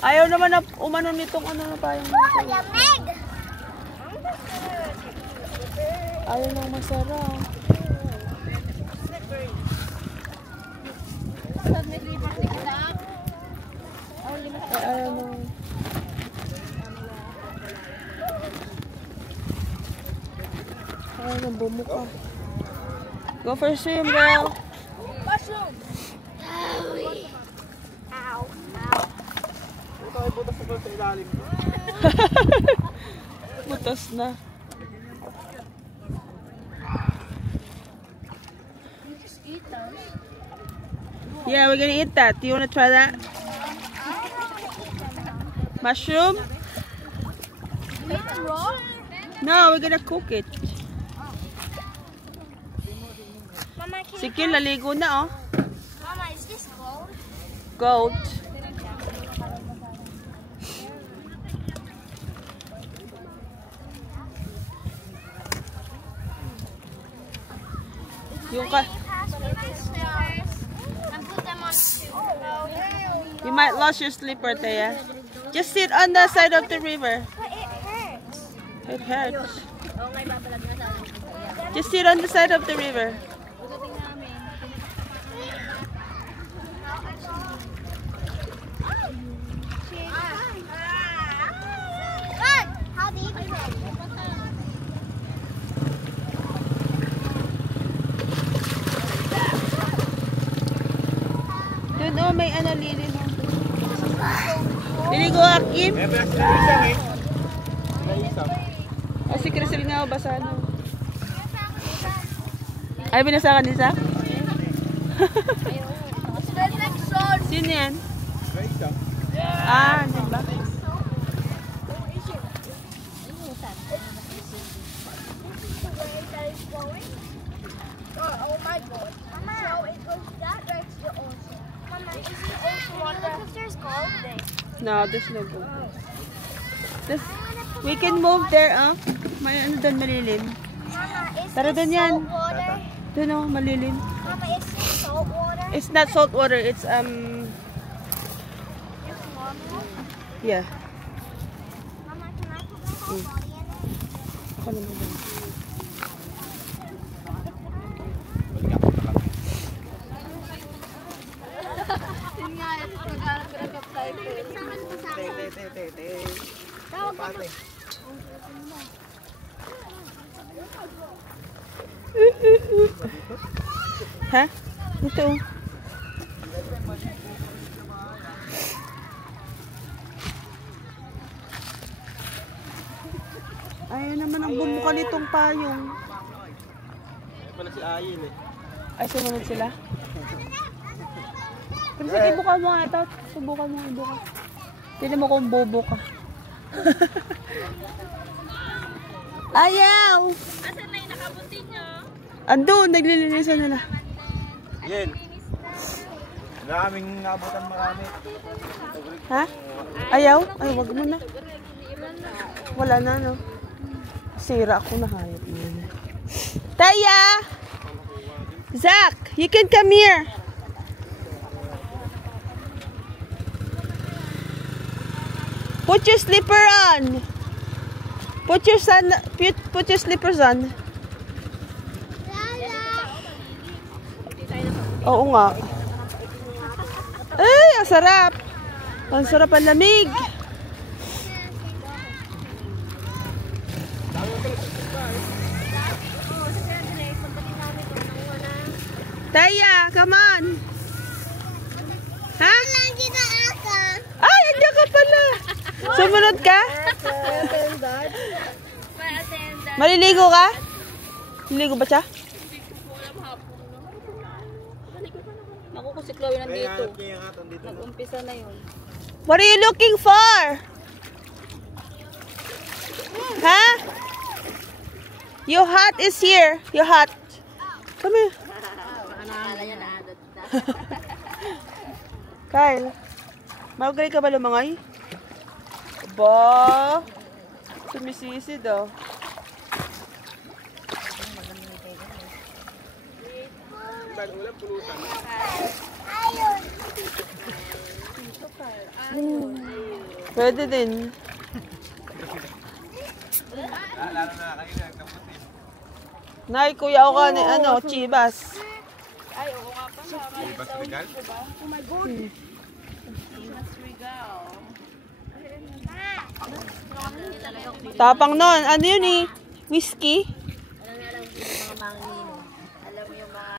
Ayaw naman na umano nitong ano na tayong nito. Lamig! Ayaw nang masarap. Ayaw nang... Ayaw nang bumuka. Go for swim, girl. Mushroom! Ow! Ow! Ito ay butas na sa ilalim. Butas na. Yeah, we're gonna eat that. Do you wanna try that? Mushroom? You eat it raw? No, we're gonna cook it. Mama, can Si Kiel, naligo na, oh. Mama, is this gold? Goat. Yung ka... And put them on too. You might lose your slipper, Thea. Just sit on the side of the river. But it hurts. It hurts. Just sit on the side of the river. Good. How deep is it? Doon, oh, may ano, lilin. Liligo, Akim. May bilas na isang eh. May isang. O, si Crisel nga, basa na. Ay, binasa ka, Lisa? Sino yan? May isang. Ah, andyan ba? Oh my God. Mama. So it goes that right to the ocean. Mama, is the ocean water? Look if there's gold there. No, there's no gold. We can move there, ah. May ano doon, malilim. Mama, is Tara this doon yan. salt water? Doon, oh, malilim. Mama, is this salt water? It's not salt water, it's, It's normal. yeah. Mama, can I put my whole body in it? Ako naman doon. Ha? Ito. Ayaw naman ang bumuka nitong payong. Ay pala si Ayin eh. Ay, sumunod sila? Kasi ibuka mo nga ito. Subukan mo, ibuka. Tignan mo kung bobo ka. Ayaw! Asan na yung nakabuti nyo? Andun, naglilinisan nila. Yen. Maraming nabutan marami. Ha? Ayaw? Ay, wag mo na. Wala na, no? Sira ako na hayop niya. Taya! Zach, you can come here. Put your slipper on. Put your slippers on. Oo nga. Ay, ang sarap. Ang sarap ang lamig. Taya, come on. Ha? Ay, andiyan ka pala. Sumunod ka? Maliligo ka? Maliligo ba siya? Naku ko si Chloe nandito. Nag-umpisa na yun. What are you looking for? Ha? Your hat is here. Your hat. Come here. Kyle, magaling ka ba lumangay? Ba? Sumisisid oh. Ayun. Pwede din. Lalo na kayo nagkaputin. Nay, kuya ako ni ano, Chivas. Ay, oo nga pa. Ibas regal? Oh my god. Tapang nun. Ano yun eh? Whiskey?